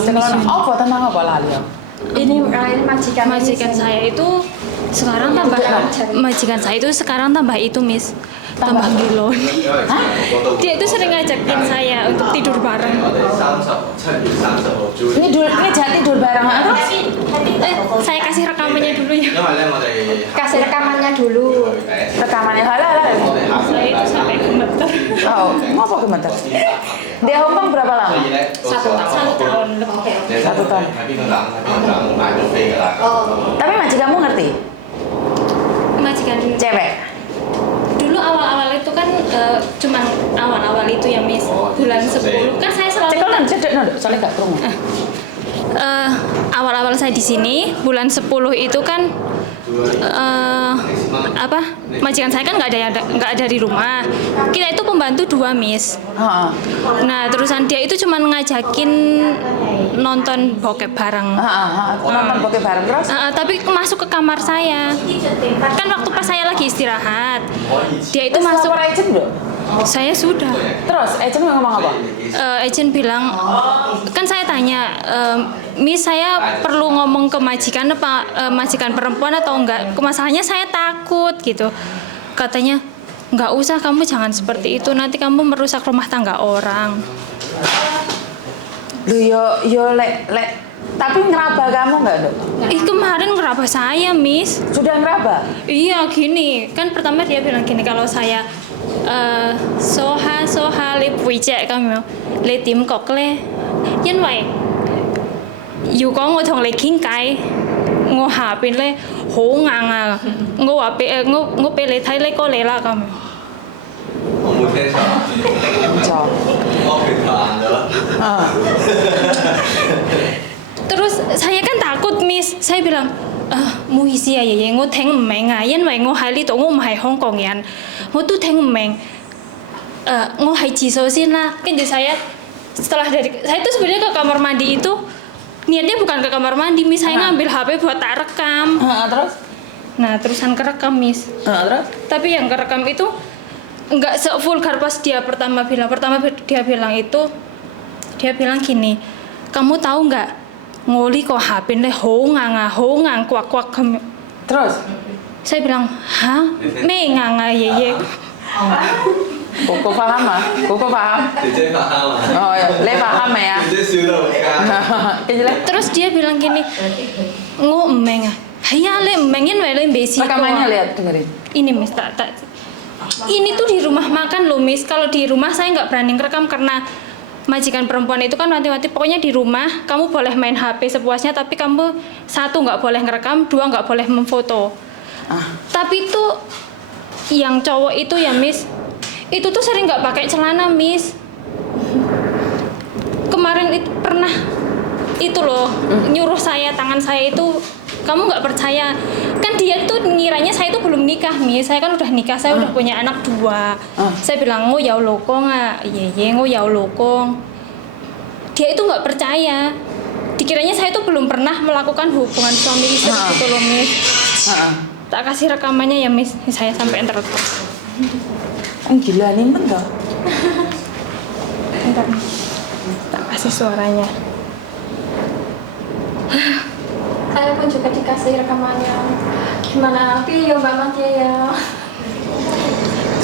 Ceklan apa tentang apa lali ya? Ini majikan saya itu sekarang tambah itu Miss, tambah gilo. Hah? Dia itu sering ngajakin saya untuk tidur bareng. Ini jangan tidur bareng terus? Saya kasih rekamannya dulu ya. Kasih rekamannya dulu. Rekamannya halal. Saya itu sampai gemeter. Oh, ngapa gemeter? Di Hongkong berapa lama? 1 tahun lebih. 1 tahun. Tapi majikanmu ngerti? Majikan Cewek. dulu awal-awal itu kan cuman awal-awal itu ya Miss, bulan 10 kan saya selalu Cekelan cedek nol, soalnya gak krungu. awal-awal saya di sini bulan 10 itu kan majikan saya kan nggak ada di rumah. Kita itu pembantu 2 Miss. Heeh. Nah terusan dia itu cuma ngajakin nonton bokep bareng. Nonton bokep bareng terus? Tapi masuk ke kamar saya. Kan waktu pas saya lagi istirahat, dia itu Terus masuk. lapor agent belum? Saya sudah. Terus agent ngomong apa? Agent bilang, kan saya tanya, Miss saya perlu ngomong ke majikan apa majikan perempuan atau enggak? Masalahnya saya takut gitu. Katanya, nggak usah, kamu jangan seperti itu, nanti kamu merusak rumah tangga orang. Lu yo lek tapi ngeraba kamu nggak dok? Kemarin ngeraba saya Miss. Sudah ngeraba? Iya gini, kan pertama dia bilang gini, kalau saya soha le bùi trẻ咁樣，你點覺咧？因為如果我同你傾偈，我下邊咧好硬啊，我話俾我俾你睇呢個你啦咁樣。我冇聽錯， Jawab. 我拳頭硬咗。 Terus saya kan takut Miss, saya bilang,唔好意思啊爺爺，我聽唔明啊，因為我喺呢度，我唔係香港人，我都聽唔明。我喺廁所先lah. Setelah saya itu sebenarnya ke kamar mandi itu niatnya bukan ke kamar mandi Miss, saya ngambil HP buat tak rekam. Terus? Nah terusan kerekam Miss. Terus? Tapi yang kerekam itu nggak se-vulgar pas dia pertama dia bilang gini, kamu tahu nggak ngoli kok HP nih hongang kuak Terus? Saya bilang hah menganga ye Koko paham ah? Koko paham? 姐姐發喊啊！ Oh ya, le paham ya? 姐姐笑到唔家。 Terus dia bilang gini, ngo emeng ah, ya le emengin wele besi. Rekamannya lihat dengerin. Ini Miss tak. Ini tuh di rumah makan loh Miss. Kalau di rumah saya nggak berani ngerekam karena majikan perempuan itu kan wanti-wanti. Pokoknya di rumah kamu boleh main HP sepuasnya, tapi kamu 1 nggak boleh ngerekam, 2 nggak boleh memfoto. Tapi itu yang cowok itu ya Miss, itu tuh sering nggak pakai celana Miss. Kemarin itu pernah itu loh nyuruh saya, tangan saya itu, kamu nggak percaya kan, dia tuh ngiranya saya itu belum nikah Miss. Saya kan udah nikah, saya udah punya anak 2. Saya bilang ngo yau lokong ah, ye ngo yau lokong. Dia itu nggak percaya, dikiranya saya itu belum pernah melakukan hubungan suami istri gitu loh Miss. Tak kasih rekamannya ya Miss, saya sampai terekam. Gila nih bener. Bentar, tak kasih suaranya. Saya pun juga dikasih rekamannya. Gimana video Mbak Matia ya?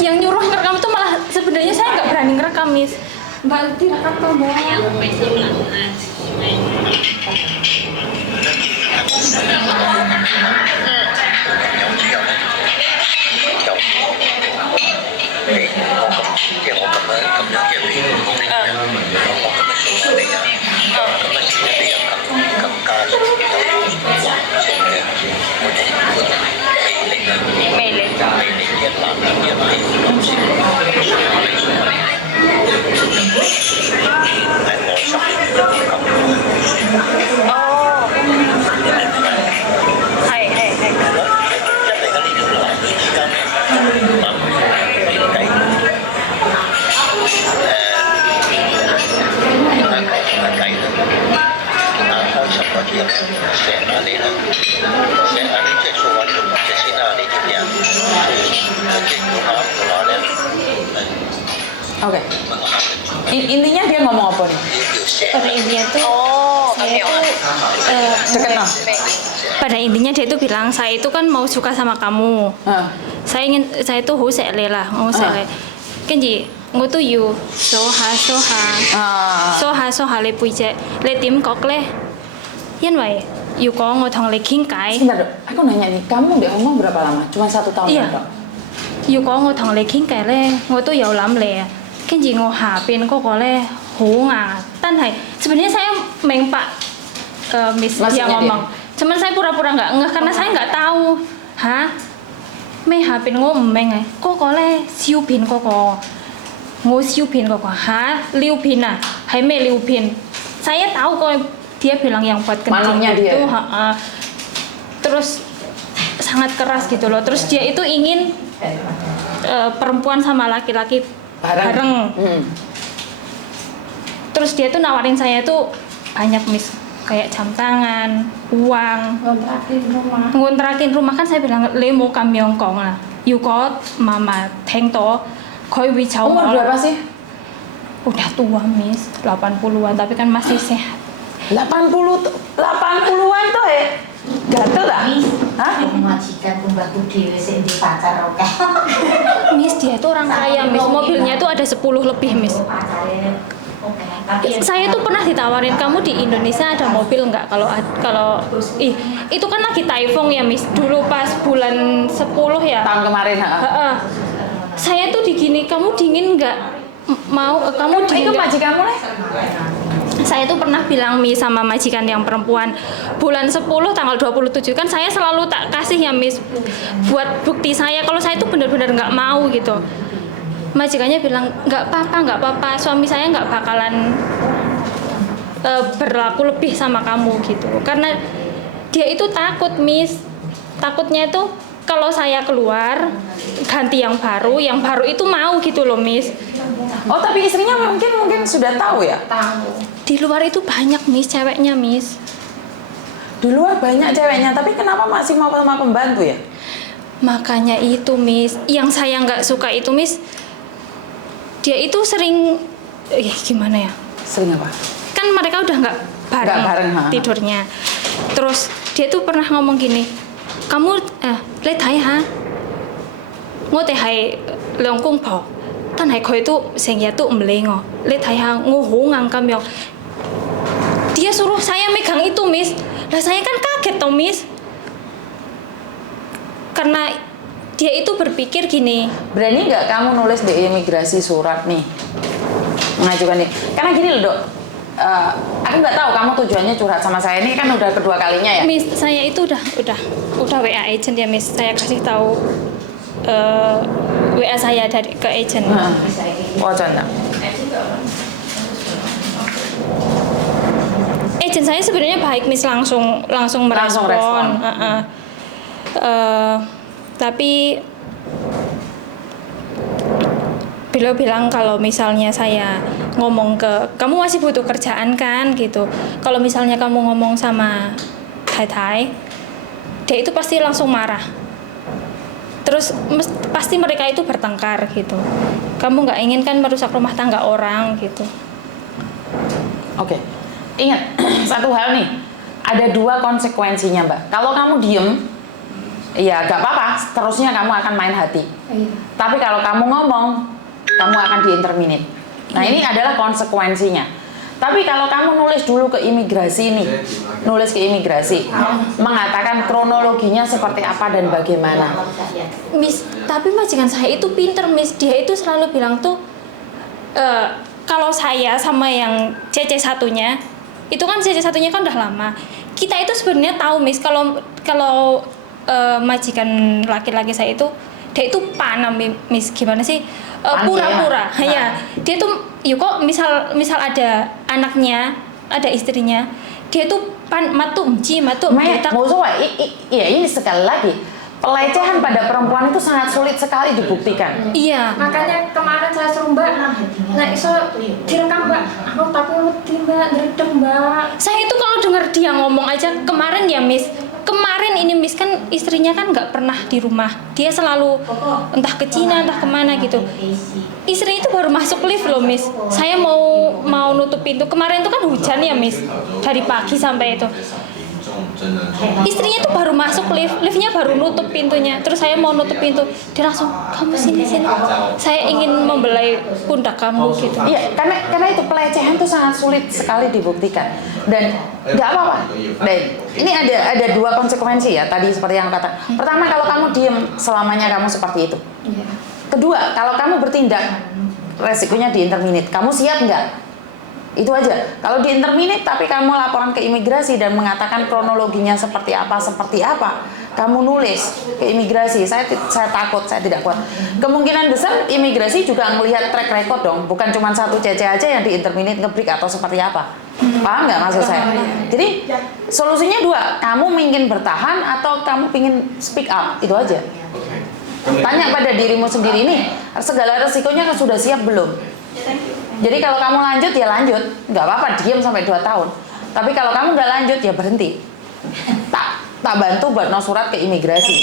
Yang nyuruh ngerekam itu malah sebenarnya saya nggak berani ngerekam Miss. Mbak direkam tuh Mbak. Oke. Intinya dia ngomong apa nih? Pada intinya tuh saya itu Deket no? pada intinya dia itu bilang saya itu kan mau suka sama kamu. Saya itu husek le lah, husek le. Kan ji, ngô tu yu so ha le pui je le tim kok le. Yan wai, yu có ngồi thong le king kai. Sebentar dok, aku nanya nih, kamu di Hong Kong berapa lama? Cuma 1 tahun Iya. dok? Yu có ngồi thong le king kai le, ngồi tu yau lắm le. Kan ji ngồi hạ bên có le, hú ngang. Tan hai, sebenarnya saya mengpak Miss Maksudnya yang ngomong. Cuman saya pura-pura nggak ngeh karena saya nggak tahu. Hah? Mei hapin ngomong ay. Kok le siu pin kok. Ngô siu pin kok. Hah? Liu pin ah? Hai mei liu pin. Saya tahu kok dia bilang yang buat kencing Malunya dia. itu. Terus sangat keras gitu loh. Terus dia itu ingin perempuan sama laki-laki bareng. Terus dia tuh nawarin saya tuh banyak Miss, kayak jam tangan, uang, ngontrakin rumah kan saya bilang le mau kamyong kong lah, you got mama teng to, koi wicau. Umur berapa sih? Udah tua Miss, 80-an tapi kan masih sehat. 80-an tuh gatel lah. Hah? Majikan pembantu dewe sing di pacar oke. Miss dia tuh orang kaya Miss, mobilnya tuh ada 10 lebih Miss. Pacare oke. Tapi Saya tuh pernah ditawarin kamu di Indonesia ada mobil nggak kalau itu kan lagi typhoon ya Miss dulu pas bulan 10 ya. Tahun kemarin. Saya tuh digini kamu dingin nggak kamu dingin Itu nggak? majikanmu lah. Saya tuh pernah bilang Miss sama majikan yang perempuan bulan 10 tanggal 27 kan saya selalu tak kasih ya Miss buat bukti saya kalau saya tuh benar-benar nggak mau gitu. Majikannya bilang nggak apa-apa suami saya nggak bakalan berlaku lebih sama kamu gitu karena dia itu takut Miss, takutnya itu kalau saya keluar ganti yang baru itu mau gitu loh Miss. Oh tapi istrinya mungkin sudah tahu ya? tahu. Di luar itu banyak Miss ceweknya Miss. Di luar banyak ceweknya, tapi kenapa masih mau sama pembantu ya? Makanya itu Miss, yang saya nggak suka itu Miss, dia itu sering gimana ya? Sering apa? Kan mereka udah nggak bareng, tidurnya. Terus dia tuh pernah ngomong gini, kamu le thai ha, ngô tè hay leong kung po, tan hay koi tuh sengya tuh melengo, le thai ha ngô hú ngang kamyong. Dia suruh saya megang itu Miss, lah saya kan kaget toh Miss, karena dia itu berpikir gini. Berani nggak kamu nulis di imigrasi surat nih mengajukan nih? Karena gini loh dok, aku nggak tahu kamu tujuannya curhat sama saya ini kan udah kedua kalinya ya. Miss, saya itu udah WA agent ya Miss. Saya kasih tahu WA saya ke agent. Oh contoh. Agent saya sebenarnya baik Miss, langsung merespon. respon. Tapi beliau bilang kalau misalnya saya ngomong kamu masih butuh kerjaan kan gitu. Kalau misalnya kamu ngomong sama Tai, dia itu pasti langsung marah. Terus pasti mereka itu bertengkar gitu. Kamu nggak ingin kan merusak rumah tangga orang gitu. Oke. Ingat satu hal nih, ada 2 konsekuensinya Mbak. Kalau kamu diem, ya gak apa-apa, terusnya kamu akan main hati. Tapi kalau kamu ngomong, kamu akan diinterminate. Nah ini adalah konsekuensinya. Tapi kalau kamu nulis dulu ke imigrasi nih, nulis ke imigrasi, mengatakan kronologinya seperti apa dan bagaimana. Miss, tapi majikan saya itu pinter Miss. Dia itu selalu bilang tuh, kalau saya sama yang CC satunya, itu kan CC satunya kan udah lama. Kita itu sebenarnya tahu Miss, kalau majikan laki-laki saya itu, dia itu panam Miss, gimana sih? Pura-pura, ya. Dia tuh, yuk kok misal ada anaknya, ada istrinya, dia tuh matu Ya ini sekali lagi, pelecehan pada perempuan itu sangat sulit sekali dibuktikan. Iya. Makanya kemarin saya suruh Mbak, nah iso direkam Mbak, aku tapi wedi Mbak, ngredeg Mbak. Saya itu kalau dengar dia ngomong aja kemarin ya Miss, kemarin ini Miss, kan istrinya kan nggak pernah di rumah, dia selalu entah ke Cina entah kemana gitu. Istrinya itu baru masuk lift loh Miss, saya mau nutup pintu, kemarin itu kan hujan ya Miss, dari pagi sampai itu. Istrinya tuh baru masuk liftnya baru nutup pintunya, terus saya mau nutup pintu, dia langsung, kamu sini, saya ingin membelai pundak kamu gitu. Iya, karena itu pelecehan tuh sangat sulit sekali dibuktikan dan nggak apa-apa. Dan ini ada dua konsekuensi ya tadi seperti yang kata. Pertama, kalau kamu diem selamanya kamu seperti itu. Kedua, kalau kamu bertindak resikonya di-interminate. Kamu siap nggak? Itu aja. Kalau di-interminate tapi kamu laporan ke imigrasi dan mengatakan kronologinya seperti apa, kamu nulis ke imigrasi, saya takut, saya tidak kuat. Kemungkinan besar imigrasi juga melihat track record dong, bukan cuma satu CC aja yang di-interminate, nge-break atau seperti apa. Paham nggak maksud saya? Jadi solusinya dua, kamu ingin bertahan atau kamu ingin speak up, itu aja. Tanya pada dirimu sendiri nih, segala resikonya sudah siap belum? Jadi kalau kamu lanjut ya lanjut, nggak apa-apa diam sampai 2 tahun. Tapi kalau kamu nggak lanjut ya berhenti. Tak bantu buat no surat ke imigrasi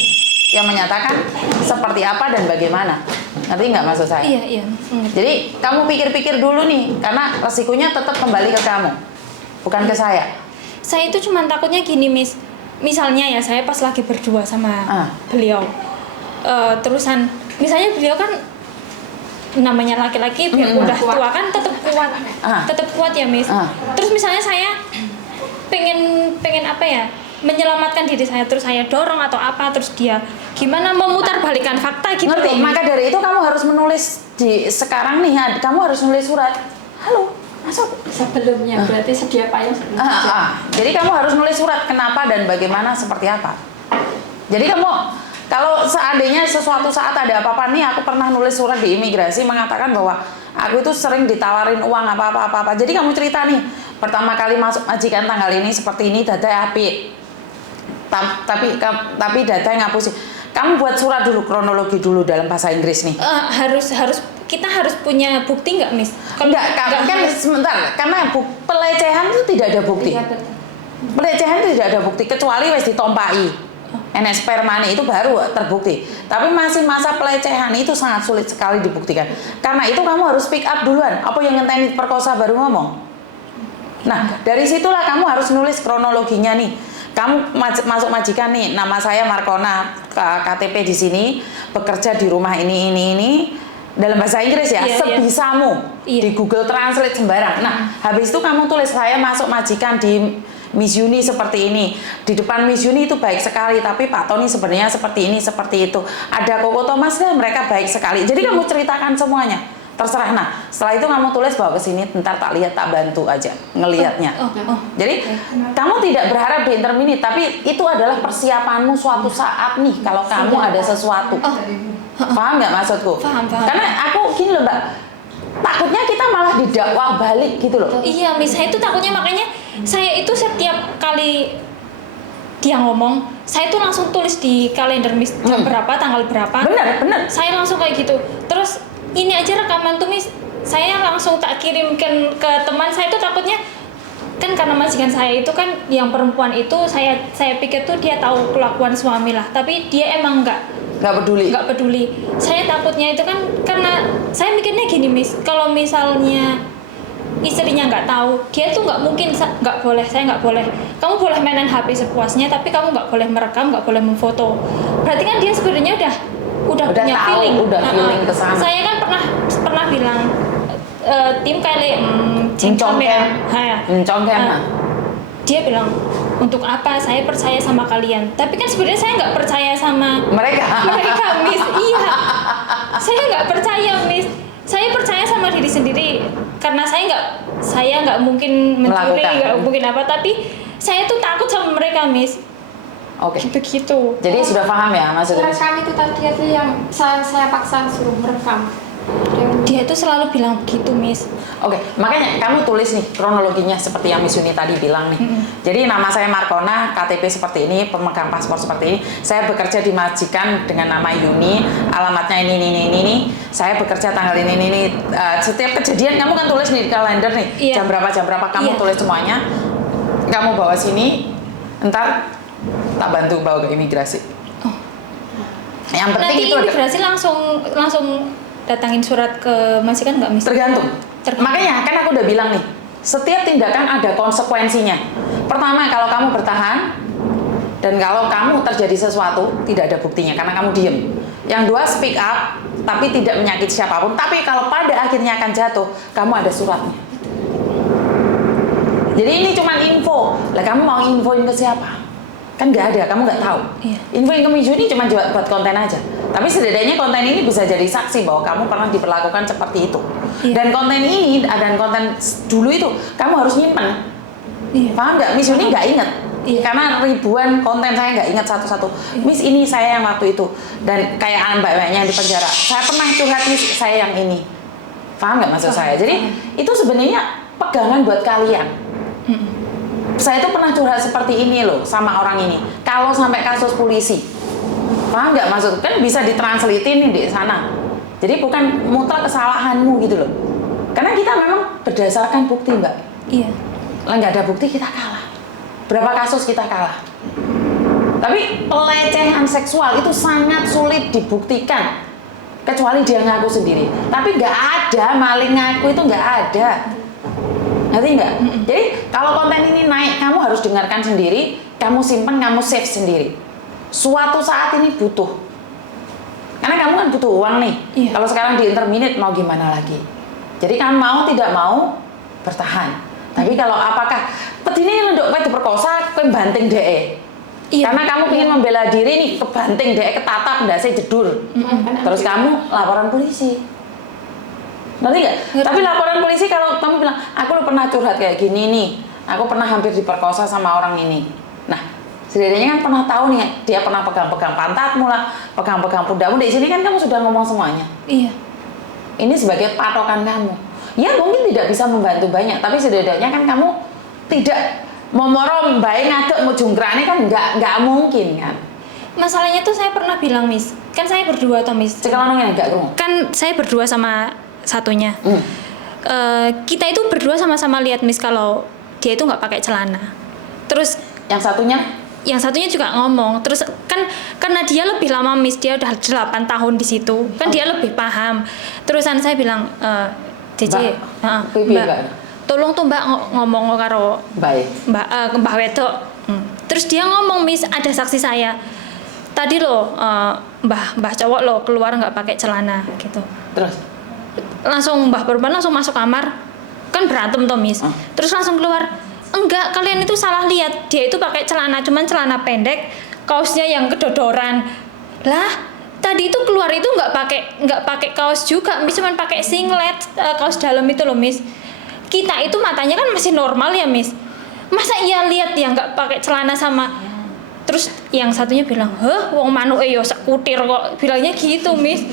yang menyatakan seperti apa dan bagaimana. Ngerti nggak maksud saya? Iya. Jadi kamu pikir-pikir dulu nih, karena resikonya tetap kembali ke kamu, bukan ke saya. Saya itu cuma takutnya gini Miss, misalnya ya saya pas lagi berdua sama beliau, terusan misalnya beliau kan namanya laki-laki udah tua kan tetap kuat ya Miss. Terus misalnya saya pengen apa ya, menyelamatkan diri saya, terus saya dorong atau apa, terus dia gimana memutarbalikkan fakta gitu. Ngerti? Maka dari itu kamu harus menulis sekarang nih, kamu harus nulis surat. Halo, masuk. Sebelumnya berarti sedia payung sebelumnya. Jadi kamu harus nulis surat kenapa dan bagaimana seperti apa. Jadi kamu kalau seandainya sesuatu saat ada apa-apa nih, aku pernah nulis surat di imigrasi mengatakan bahwa aku itu sering ditawarin uang apa-apa. Jadi kamu cerita nih, pertama kali masuk majikan tanggal ini seperti ini, data api. Tapi data yang ngapusin. Kamu buat surat dulu, kronologi dulu dalam bahasa Inggris nih. Kita harus punya bukti nggak Miss? Enggak, kan sebentar, karena pelecehan itu tidak ada bukti. Pelecehan itu tidak ada bukti kecuali wis ditompai. NS permane itu baru terbukti. Tapi masih masa pelecehan itu sangat sulit sekali dibuktikan. Karena itu kamu harus speak up duluan. Apa yang ngenteni perkosa baru ngomong? Nah, dari situlah kamu harus nulis kronologinya nih. Kamu masuk majikan nih, nama saya Markona, KTP di sini, bekerja di rumah ini. Dalam bahasa Inggris ya, sebisamu. Di Google Translate sembarang. Nah, habis itu kamu tulis saya masuk majikan di Miss Yuni seperti ini. Di depan Miss Yuni itu baik sekali, tapi Pak Tony sebenarnya seperti ini, seperti itu. Ada Koko Thomas dan mereka baik sekali. Jadi kamu ceritakan semuanya. Terserah. Nah, setelah itu kamu tulis bahwa kesini, ntar tak lihat, tak bantu aja ngelihatnya. Jadi kamu tidak berharap di-interminate, tapi itu adalah persiapanmu suatu saat nih kalau kamu ada sesuatu. Paham nggak maksudku? Paham. Karena aku gini loh Mbak, takutnya kita malah didakwa balik gitu loh. Iya Miss, saya itu takutnya, makanya saya itu setiap kali dia ngomong, saya tuh langsung tulis di kalender Miss, jam berapa, tanggal berapa. Bener. Saya langsung kayak gitu. Terus ini aja rekaman tuh Miss, saya langsung tak kirimkan ke teman. Saya tuh takutnya kan karena majikan saya itu kan yang perempuan itu, saya pikir tuh dia tahu kelakuan suami lah, tapi dia emang nggak peduli. Saya takutnya itu kan karena saya mikirnya gini Miss, kalau misalnya istrinya nggak tahu, dia tuh nggak mungkin, nggak boleh, saya nggak boleh. Kamu boleh mainan HP sepuasnya, tapi kamu nggak boleh merekam, nggak boleh memfoto. Berarti kan dia sebenarnya udah punya tahu, feeling. feeling kesana. Saya kan pernah bilang tim kali dia bilang untuk apa saya percaya sama kalian, tapi kan sebenarnya saya nggak percaya sama mereka Miss. Iya, saya nggak percaya Miss, saya percaya sama diri sendiri karena saya nggak mungkin mencuri, nggak mungkin apa, tapi saya tuh takut sama mereka Miss. Oke. Gitu. Jadi sudah paham ya maksudnya? Merekam itu tadi itu yang saya paksa suruh merekam. Dia tuh selalu bilang begitu Miss. Oke, makanya kamu tulis nih kronologinya seperti yang Miss Yuni tadi bilang nih. Jadi nama saya Markona, KTP seperti ini, pemegang paspor seperti ini. Saya bekerja di majikan dengan nama Yuni, alamatnya ini. Saya bekerja tanggal ini. Setiap kejadian kamu kan tulis nih di kalender nih. Jam berapa kamu tulis semuanya. Kamu bawa sini. Entar Tak bantu bawa ke imigrasi. Oh. Yang penting Nanti itu ada, imigrasi langsung datangin surat ke majikan nggak, Miss? tergantung. Tergantung. Makanya kan aku udah bilang nih, setiap tindakan ada konsekuensinya. Pertama, kalau kamu bertahan dan kalau kamu terjadi sesuatu tidak ada buktinya karena kamu diem. Yang dua, speak up tapi tidak menyakiti siapapun. Tapi kalau pada akhirnya akan jatuh, kamu ada suratnya. Jadi ini cuma info. Lah kamu mau infoin ke siapa? Kan nggak ada, kamu nggak tahu. Iya. Infoin ke Mizu ini cuma buat konten aja. Tapi setidaknya konten ini bisa jadi saksi bahwa kamu pernah diperlakukan seperti itu. Iya. Dan konten ini dan konten dulu itu kamu harus nyimpen. Iya. Paham nggak? Miss ini nggak inget. Iya. Karena ribuan konten saya nggak ingat satu-satu. Miss ini saya yang waktu itu. Dan kayak mbak-mbaknya yang di penjara. Saya pernah curhat Miss saya yang ini. Paham nggak maksud saya? Jadi itu sebenarnya pegangan buat kalian. Saya tuh pernah curhat seperti ini loh sama orang ini. Kalau sampai kasus polisi, paham nggak maksud? Kan bisa ditranslatein di sana. Jadi bukan mutlak kesalahanmu gitu loh. Karena kita memang berdasarkan bukti mbak. Iya. Lah nggak ada bukti kita kalah. Berapa kasus kita kalah? Tapi pelecehan seksual itu sangat sulit dibuktikan kecuali dia ngaku sendiri. Tapi nggak ada maling ngaku itu nggak ada. Ngerti nggak? Jadi kalau konten ini naik, kamu harus dengarkan sendiri, kamu simpen, kamu save sendiri. Suatu saat ini butuh. Karena kamu kan butuh uang nih. Iya. Kalau sekarang di interminate mau gimana lagi? Jadi kan mau tidak mau bertahan. Tapi kalau apakah pedine nduk kowe diperkosa, kowe banting DE. Iya. Karena kamu ingin membela diri nih, kebanting DE ketatap ndase jedur. Terus kamu laporan polisi. Ngerti nggak? Tapi laporan polisi kalau kamu bilang, aku lo pernah curhat kayak gini nih, aku pernah hampir diperkosa sama orang ini. Nah, setidaknya kan pernah tahu nih, dia pernah pegang-pegang pantatmu lah, pegang-pegang pundakmu. Di sini kan kamu sudah ngomong semuanya. Iya. Ini sebagai patokan kamu. Ya mungkin tidak bisa membantu banyak, tapi setidaknya kan kamu tidak momoro baik ngagek mau jungkrane kan nggak mungkin kan. Masalahnya tuh saya pernah bilang, Miss. Kan saya berdua toh, Miss. Sekarang ini enggak kamu. Kan saya berdua sama satunya. Kita itu berdua sama-sama lihat, Miss, kalau dia itu nggak pakai celana. Terus Yang satunya juga ngomong. Terus kan karena dia lebih lama, Miss, dia udah 8 tahun di situ. Kan dia lebih paham. Terusan saya bilang, Cece, Mbak, tolong tuh Mbak ngomong karo Mbak Wedok. Terus dia ngomong, Miss, ada saksi saya. Tadi loh, Mbah cowok lo keluar nggak pakai celana gitu. terus Langsung Mbah Perban langsung masuk kamar, kan berantem toh, Miss. Terus langsung keluar, enggak, kalian itu salah lihat, dia itu pakai celana, cuman celana pendek, kaosnya yang kedodoran. Lah tadi itu keluar itu nggak pakai kaos juga, Miss, cuman pakai singlet, kaos dalam itu loh, Miss. Kita itu matanya kan masih normal ya, Miss. Masa iya lihat dia nggak pakai celana sama. Terus yang satunya bilang, heh, wong manuke yo sak kutir kok, bilangnya gitu, Miss.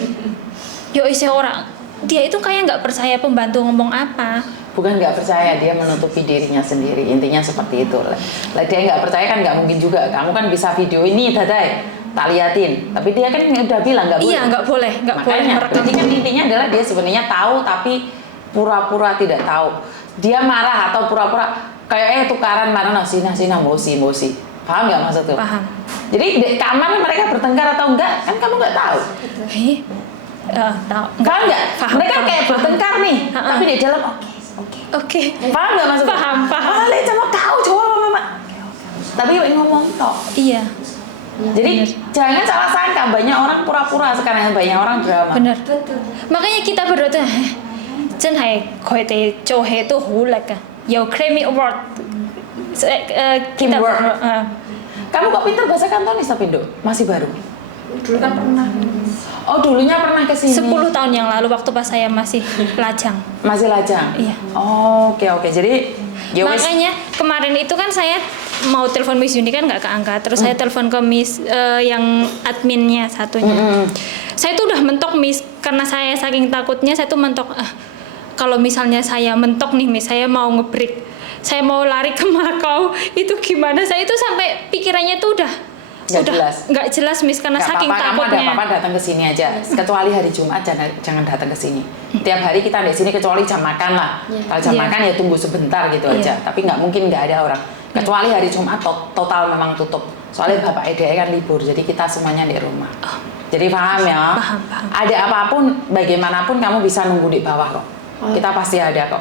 Yo isi orang, dia itu kayak nggak percaya pembantu ngomong apa. bukan nggak percaya, dia menutupi dirinya sendiri, intinya seperti itu lah. Dia nggak percaya kan nggak mungkin juga. Kamu kan bisa video ini dadai tak liatin, tapi dia kan udah bilang nggak boleh. Iya, nggak boleh Makanya, merekam. jadi kan intinya adalah dia sebenarnya tahu tapi pura-pura tidak tahu. Dia marah atau pura-pura kayak tukaran marah sina mosi. Paham nggak maksudnya? Paham. Jadi di kamar mereka bertengkar atau enggak kan kamu nggak tahu. Tahu. Paham nggak? Paham, Mereka paham, kayak paham. bertengkar nih, tapi di dalam Oke. paham nggak maksudnya? Paham. Boleh coba tahu mama. Tapi ngomong toh. Iya. Jadi jangan salah sangka, banyak orang pura-pura sekarang, banyak orang drama. Bener. Makanya kita berdua tuh, 真係佢哋做戲都好叻㗎，有 Grammy Award。Teamwork. Kamu kok pintar bahasa Kantonis tapi Dok? Masih baru? Dulu kan pernah. Oh dulunya pernah ke sini? 10 tahun yang lalu waktu pas saya masih lajang. Masih lajang? Iya. Oh, oke. Jadi ya wes. Makanya kemarin itu kan saya mau telepon Miss Yuni kan nggak keangkat. Terus saya telepon ke Miss yang adminnya satunya. Saya tuh udah mentok, Miss, karena saya saking takutnya saya tuh mentok. Kalau misalnya saya mentok nih, Miss, saya mau ngebreak, saya mau lari ke Makau, itu gimana? Saya itu sampai pikirannya tuh udah nggak jelas, Miss, karena Gak saking apa-apa, kamu ada takutnya. apa-apa datang ke sini aja. Kecuali hari Jumat jangan datang ke sini. Tiap hari kita di sini kecuali jam makan lah. Kalau jam makan ya tunggu sebentar gitu aja. Tapi nggak mungkin nggak ada orang. Kecuali hari Jumat total memang tutup. Soalnya bapak Ede kan libur, jadi kita semuanya di rumah. Jadi paham ya? Paham. Ada apapun, bagaimanapun kamu bisa nunggu di bawah kok. Kita pasti ada kok.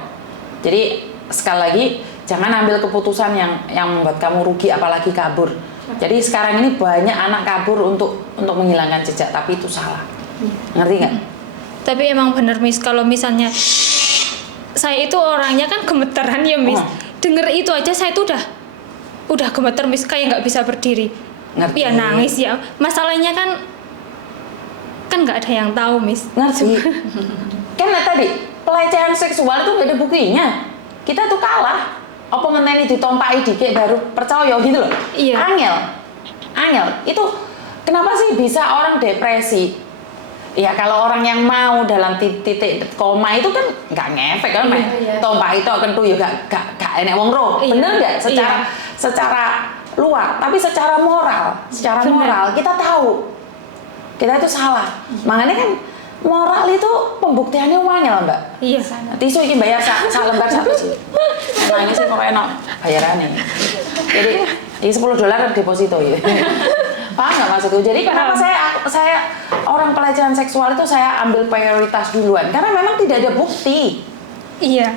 Jadi sekali lagi, jangan ambil keputusan yang membuat kamu rugi, apalagi kabur. Jadi sekarang ini banyak anak kabur untuk menghilangkan jejak, tapi itu salah. Ngerti nggak? Tapi emang bener Miss, kalau misalnya saya itu orangnya kan gemeteran ya Miss. Denger itu aja saya tuh udah gemeter Miss, kayak nggak bisa berdiri. Ngerti. Ya nangis ya. Masalahnya kan nggak ada yang tahu Miss. Ngerti. Kan tadi pelecehan seksual itu nggak ada buktinya. Kita tuh kalah. Apa ngenteni ditompai dikit baru percaya gitu loh. Iya. Angel. Itu kenapa sih bisa orang depresi? Ya kalau orang yang mau dalam titik koma itu kan nggak ngefek kan, tompai itu kentu ya gak enek wong roh. Iya. Bener nggak? Secara luar, tapi secara moral kita tahu kita itu salah. Makanya kan moral itu pembuktiannya uangnya Mbak. Iya. Tisu ini bayar sak lembar satu sih. Nah ini sih kok enak bayarannya. Jadi ini $10 deposito ya. Paham nggak maksudku? Jadi kenapa saya orang pelecehan seksual itu saya ambil prioritas duluan? Karena memang tidak ada bukti. Iya.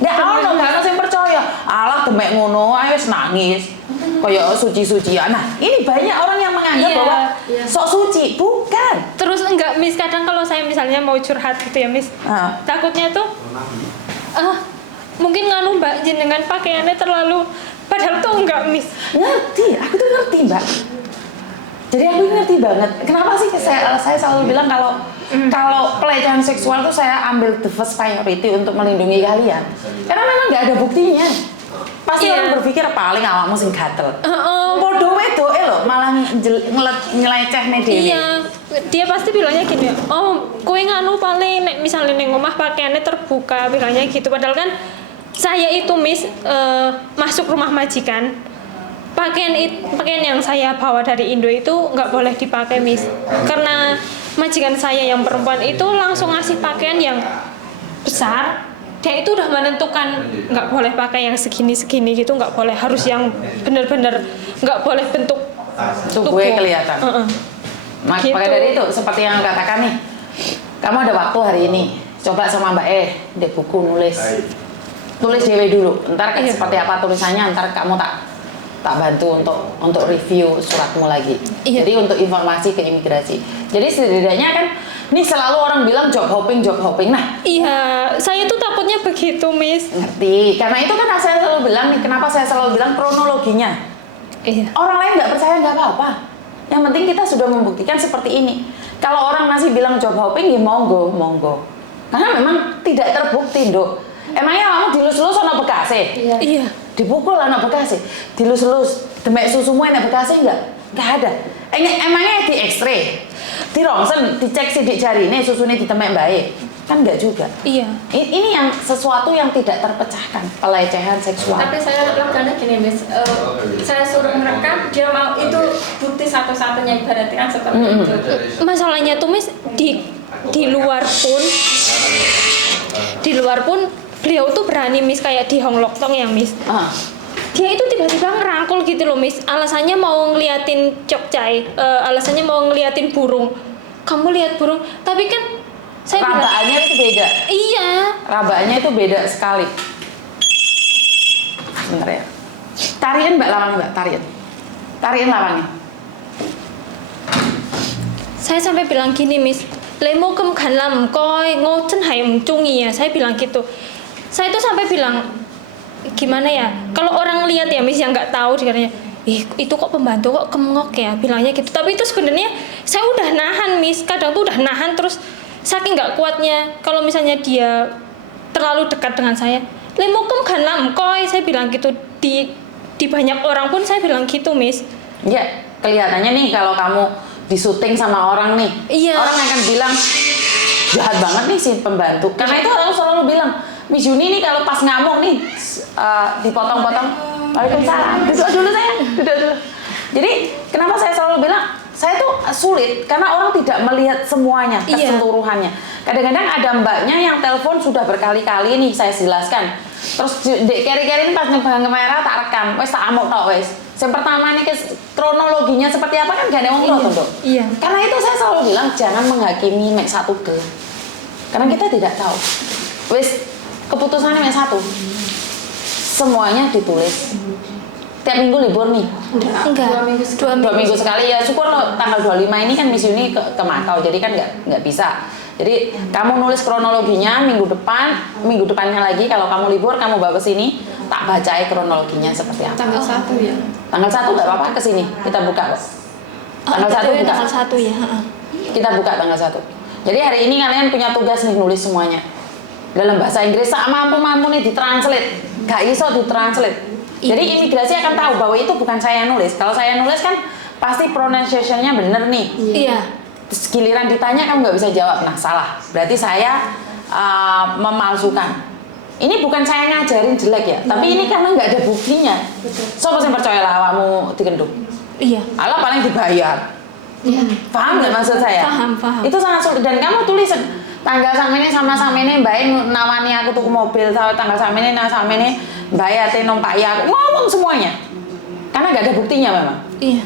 Nggak ono yang percaya. Alah demek ngono, ayo nangis. Kayak suci-sucian. Nah ini banyak orang yang menganggap bahwa sok suci, bukan. Terus enggak Miss, kadang kalau saya misalnya mau curhat gitu ya Miss, takutnya tuh mungkin nganu Mbak jenengan pakaiannya terlalu, padahal tuh enggak Miss. Ngerti, aku tuh ngerti Mbak. Jadi aku ngerti banget. Kenapa sih saya selalu bilang kalau pelecehan seksual tuh saya ambil the first priority untuk melindungi kalian. Karena memang nggak ada buktinya. Pasti orang berpikir paling awakmu sing gatel. Bodoh wedoke lho, malah nyelecehne dhewe. Iya, dia pasti bilangnya gini, oh kowe nganu paling nek misalnya ning omah pakaiannya terbuka, bilangnya gitu. Padahal kan saya itu Miss masuk rumah majikan, pakaian yang saya bawa dari Indo itu nggak boleh dipakai Miss, karena majikan saya yang perempuan itu langsung ngasih pakaian yang besar. Dia itu udah menentukan nggak boleh pakai yang segini gitu, nggak boleh, harus yang bener-bener nggak boleh bentuk tubuh kelihatan. Gitu. Maka dari itu seperti yang katakan nih, kamu ada waktu hari ini, coba sama Mbak di buku tulis dewe dulu, ntar seperti apa tulisannya, ntar kamu tak bantu untuk review suratmu lagi. Jadi untuk informasi ke imigrasi. Jadi setidaknya kan ini selalu orang bilang job hopping. Nah, iya, saya tuh takutnya begitu, Miss. Ngerti. Karena itu kan saya selalu bilang nih, kenapa saya selalu bilang kronologinya. Iya. Orang lain nggak percaya nggak apa-apa. Yang penting kita sudah membuktikan seperti ini. Kalau orang masih bilang job hopping, ya monggo. Karena memang tidak terbukti, Dok. Emangnya kamu dilus-lus ana bekase? Iya. Dipukul ana bekase, dilus-lus, demek susumu enak bekase enggak ada. Emangnya di X-ray, di rongsen, dicek sidik jarine susune ditemek baik, kan enggak juga. Iya. Ini yang sesuatu yang tidak terpecahkan, pelecehan seksual. Tapi saya lakukannya gini Miss, saya suruh merekam, dia mau, itu bukti satu-satunya, ibaratnya kan seperti itu. Masalahnya tuh Miss, di luar pun beliau tuh berani Miss, kayak di Hong Lok Tong yang Miss. Dia itu tiba-tiba ngerangkul gitu loh Miss, alasannya mau ngeliatin Chokchai, alasannya mau ngeliatin burung. Kamu lihat burung, tapi kan saya rabaannya itu beda. Iya. Rabaannya itu beda sekali. Sebentar ya. Tarian Mbak lawangnya Mbak, tarian lawangnya. Saya sampai bilang gini Miss, lemo kem ganlam koi ngochen hai mcungi ya, saya bilang gitu. Saya tuh sampai bilang gimana ya, kalau orang lihat ya Miss yang nggak tahu dikatanya, itu kok pembantu kok kemengok ya, bilangnya gitu. Tapi itu sebenarnya saya udah nahan Miss, kadang tuh udah nahan, terus saking nggak kuatnya kalau misalnya dia terlalu dekat dengan saya, lemokem ganlam koi, saya bilang gitu. Di banyak orang pun saya bilang gitu Miss. Ya kelihatannya nih kalau kamu disuting sama orang nih, orang akan bilang jahat banget nih si pembantu, karena itu orang selalu bilang Miss Yuni nih kalau pas ngamuk nih dipotong-potong, waalaikumsalam, duduk dulu sayang, duduk dulu. Jadi kenapa saya selalu bilang saya tuh sulit karena orang tidak melihat semuanya, keseluruhannya. Kadang-kadang ada mbaknya yang telepon sudah berkali-kali nih saya jelaskan. Terus dek keri-keri ini pas nyebrang kamera tak rekam, wes tak amuk tok wes. Yang pertama nih kronologinya seperti apa kan gak ada yang ngomong tuh. Iya. Karena itu saya selalu bilang jangan menghakimi mek satu ke. Karena kita tidak tahu. Wes keputusannya mek satu. Semuanya ditulis. Tiap minggu libur nih. Enggak. 2 2 minggu sekali ya. Syukur loh tanggal 25 ini kan Miss Uni ke Makau, jadi kan nggak bisa. Jadi kamu nulis kronologinya minggu depannya lagi kalau kamu libur kamu bawa ke sini, tak bacai kronologinya seperti apa. Tanggal 1 ya. Tanggal 1 nggak apa-apa ke sini, kita buka kok. Tanggal 1 buka. Tanggal 1 ya. Kita buka tanggal 1. Jadi hari ini kalian punya tugas nih nulis semuanya. Dalam bahasa Inggris sama mampu-mampu nih ditranslate. Gak iso ditranslate. Jadi imigrasi akan tahu bahwa itu bukan saya yang nulis. Kalau saya nulis kan pasti pronunciation-nya bener nih. Iya. Terus giliran ditanya kamu nggak bisa jawab, nah salah. Berarti saya memalsukan. Ini bukan saya ngajarin jelek ya, tapi ini karena nggak ada buktinya. Sopo sing percaya lah awakmu dikendung. Iya. Alah paling dibayar. Iya. Paham nggak maksud saya? Paham. Itu sangat sulit dan kamu tulis tanggal samene sama samene mbak nawani aku tuku mobil, tanggal samene mbak ate numpai aku ngomong semuanya. Karena nggak ada buktinya memang. Iya.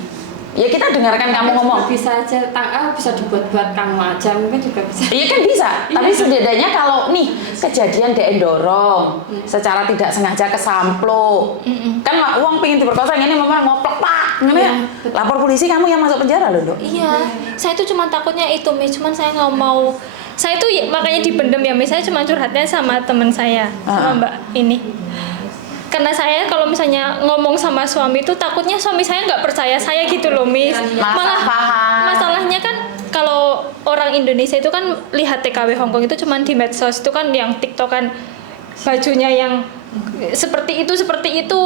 Ya kita dengarkan kamu ngomong. Bisa aja bisa dibuat-buat kamu aja mungkin juga bisa. Iya kan bisa, tapi setidaknya kalau nih kejadian dia dorong secara tidak sengaja kesamplok, kan uang pengen diperkosa ini memang ngoplok pak, ya. Lapor polisi kamu yang masuk penjara loh dok. Iya. Saya itu cuma takutnya itu, Miss. Cuman saya nggak mau. Saya itu makanya dipendem ya, Miss. Saya cuma curhatnya sama teman saya, sama Mbak ini. Karena saya kalau misalnya ngomong sama suami itu takutnya suami saya nggak percaya saya gitu loh, Miss. Malah masalahnya kan kalau orang Indonesia itu kan lihat TKW Hongkong itu cuman di medsos itu kan yang TikTok kan bajunya yang seperti itu.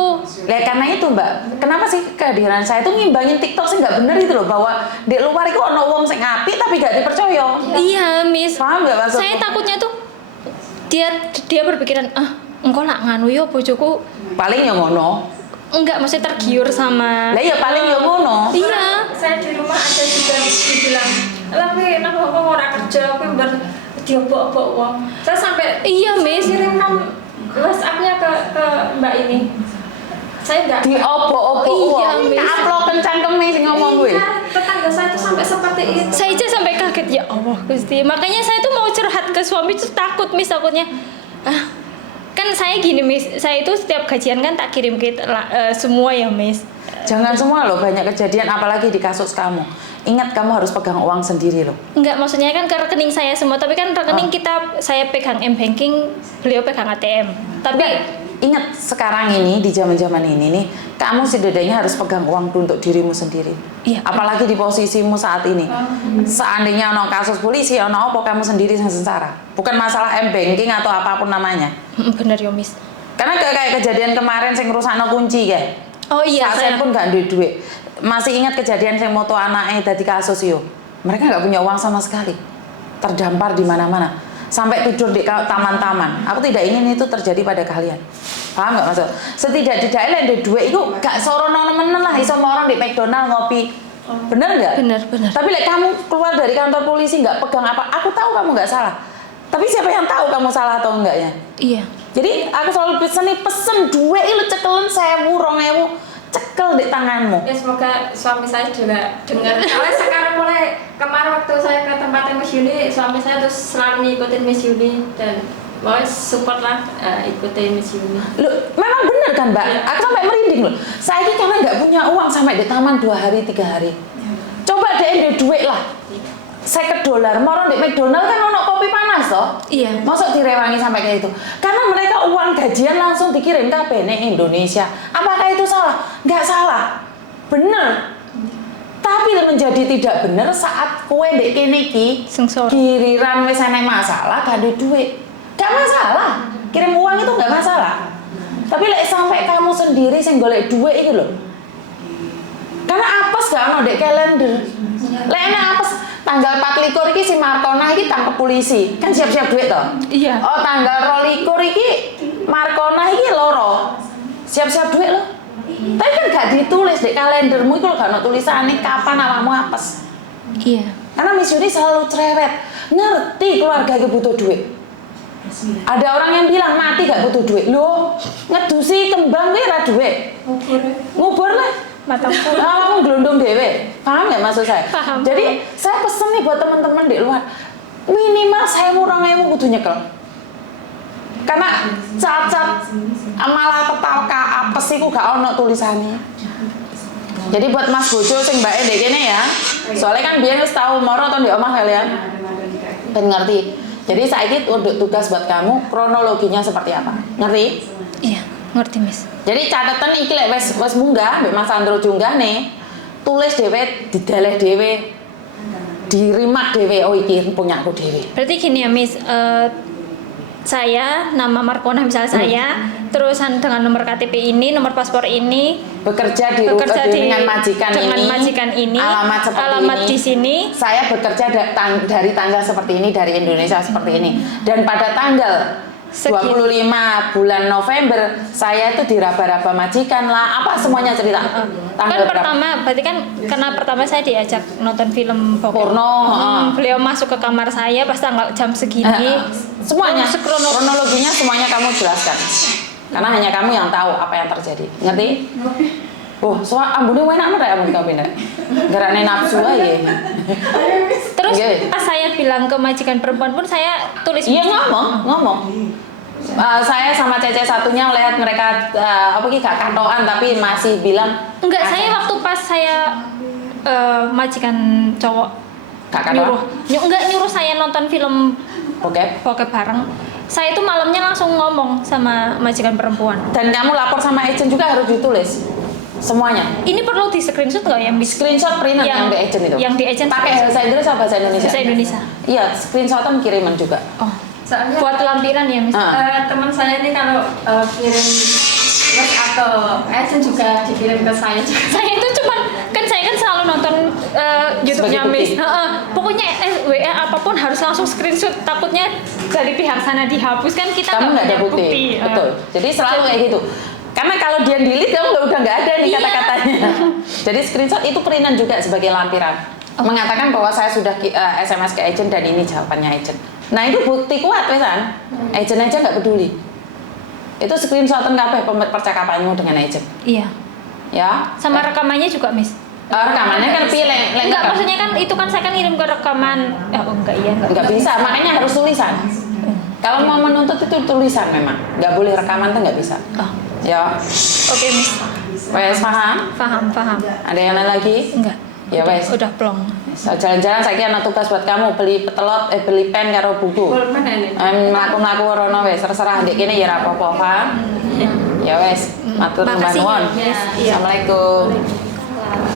Ya karena itu mbak, kenapa sih kehadiran saya itu ngimbangin TikTok sih nggak bener itu loh, bahwa di luar itu ono wong sing apik tapi gak dipercaya. Iya, Miss. Paham nggak maksudnya? Saya takutnya tuh dia berpikiran engkau lah nganu yo bojoku paling yang ngono. Enggak, maksudnya tergiur sama. Lah ya paling yang ngono. Iya. Saya di rumah ada juga dibilang, lah kowe nang Hongkong ora kerja, kowe bar diobok-obok wong. Saya sampai Miss. Kirimkan WhatsApp-nya ke Mbak ini. Saya enggak diobok-obok wong. Miss. Upload kencangkeme sing ngomong gue. Tetangga saya itu sampai seperti itu. Saya aja sampai kaget, ya Allah Gusti. Makanya saya tuh mau curhat ke suami tuh takut, Miss, takutnya. Kan saya gini, Miss, saya itu setiap gajian kan tak kirim ke semua ya, Miss. Jangan semua loh, banyak kejadian apalagi di kasus kamu. Ingat kamu harus pegang uang sendiri loh. Enggak, maksudnya kan ke rekening saya semua, tapi kan rekening saya pegang M-Banking, beliau pegang ATM. Tapi ingat sekarang ini di zaman-zaman ini nih, kamu setidaknya harus pegang uang untuk dirimu sendiri. Iya. Apalagi di posisimu saat ini. Seandainya ono kasus polisi, ono apa kamu sendiri yang sengsara. Bukan masalah M-Banking atau apapun namanya. Bener ya, Miss. Karena kayak kejadian kemarin sing ngrusakno kunci kayak. Oh iya, saya pun gak duit duit. Masih ingat kejadian sing moto anaknya tadi kasus yo. Mereka nggak punya uang sama sekali. Terdampar di mana-mana. Sampai tidur di taman-taman. Aku tidak ingin itu terjadi pada kalian. Paham nggak maksud? Setidak-tidaknya di duit itu gak sorono nemen lah. Iso orang di McDonald ngopi. Bener nggak? Bener. Tapi kamu keluar dari kantor polisi nggak pegang apa? Aku tahu kamu nggak salah. Tapi siapa yang tahu kamu salah atau enggaknya? Iya. Jadi aku selalu pesen duit itu cekelen 1.000, 2.000 cekel di tanganmu. Ya semoga suami saya juga dengar. Soalnya sekarang mulai kemarin waktu saya ke tempatnya Miss Yuni, suami saya terus selalu ngikutin Miss Yuni dan mau support lah ikutin Miss Yuni. Loh, memang bener kan mbak? Ya. Aku sampai merinding loh. Saya ini karena nggak punya uang sampai di taman 2 hari 3 hari. Coba deh duit lah. $50, mau di McDonald kan ono kopi panas toh? Iya. Masuk direwangi sampai kayak itu. Karena mereka uang gajian langsung dikirim kabeh ning Indonesia. Apakah itu salah? Nggak salah. Bener. Tapi menjadi tidak bener saat kue ndek kene iki Sengsara. giliran wis ana masalah gak ada duit. Gak masalah. Kirim uang itu nggak masalah. Tapi lek sampai kamu sendiri sing golek duit iki lho. Karena apes gak ono ndek kalender. Lek enak apes tanggal 24 iki si Markona iki tangkep polisi, kan siap-siap duit toh? Iya. Oh, tanggal 22 iki Markona iki loro. Siap-siap duit loh. Tapi kan gak ditulis di kalendermu itu gak ono tulisannya kapan awakmu apes. Iya. Karena Miss Yuni selalu cerewet. Ngerti keluarga itu butuh duit. Ada orang yang bilang mati gak butuh duit. Loh, ngedusi kembang kuwi ora duit. Ngubur lah. Mataku. Kamu gelondong dewe. Paham nggak maksud saya? Paham. Jadi saya pesen nih buat teman-teman di luar, minimal 1.000 kudu nyekel. Karena cacat malah petaka apes iku gak ono tulisannya. Jadi buat Mas Bojo sing mbake ndek kene ya. Soalnya kan biyen wis tau moro to ndek omah kalian. Ben ngerti. Jadi saiki untuk tugas buat kamu kronologinya seperti apa? Ngerti? Iya, ngerti Miss. Jadi catatan iki lek wis munggah mbek Mas Andro junggah nih. Tulis dhewe, dideleh dhewe. Dirimak dhewe, oh iki punyaku dhewe. Berarti gini ya Miss, saya nama Markona misalnya saya, terusan dengan nomor KTP ini, nomor paspor ini, Bekerja dengan majikan ini, alamat seperti ini. di sini. Saya bekerja dari tanggal seperti ini, dari Indonesia seperti ini. Dan pada tanggal 25 bulan November saya itu diraba-raba majikan lah, apa semuanya cerita. Kan pertama, berarti kan karena pertama saya diajak nonton film porno. Beliau masuk ke kamar saya pas tanggal jam segini. Semuanya, kronologinya semuanya kamu jelaskan. Karena hanya kamu yang tahu apa yang terjadi. Ngerti? Oh, soal ambune enak ya ambune kabeh. Garane nafsu aja. Terus pas saya bilang ke majikan perempuan pun saya tulis. Iya ngomong. Saya sama Cece satunya lihat mereka apa ki gak kantokan tapi masih bilang enggak, saya waktu pas saya majikan cowok gak nyuruh saya nonton film bokep bareng. Saya itu malamnya langsung ngomong sama majikan perempuan. Dan kamu lapor sama agent juga harus ditulis semuanya. Ini perlu di screenshot nggak ya? Screenshot printer yang di agent itu. Yang di agent pakai bahasa Inggris atau bahasa Indonesia? Bahasa Indonesia. Iya, screenshotan kiriman juga. Oh. Soalnya Buat lampiran ya Miss. teman saya ini kalau kirim terus atau agent juga dikirim ke saya juga. Saya itu cuman kan saya kan selalu nonton YouTube-nya Miss. Pokoknya WA apapun harus langsung screenshot, takutnya dari pihak sana dihapus kan kita kamu nggak ada bukti. Betul. Jadi selalu kayak gitu. Karena kalau dia delete kamu udah nggak ada nih kata-katanya. Jadi screenshot itu peringan juga sebagai lampiran. Mengatakan bahwa saya sudah SMS ke agent dan ini jawabannya agent. Nah itu bukti kuat kan? Agent aja nggak peduli. Itu screenshotan kabeh percakapanmu dengan agent. Iya. Ya. Sama rekamannya juga Miss. Rekamannya kan pilih. Enggak, maksudnya kan itu kan saya kan ngirim ke rekaman. Enggak bisa, makanya harus tulisan. Kalau mau menuntut itu tulisan memang. Nggak boleh rekaman tuh nggak bisa. Ya. Oke Miss. Wes paham? Paham. Ada yang lain lagi? Enggak. Ya wes. Udah plong. Jalan-jalan saya kira tugas buat kamu beli petelot, beli pen karo buku. Mlaku-mlaku rono wes terserah ndek kene ya ora apa-apa, paham? Ya wes, matur nuwun. Makasih. Assalamualaikum.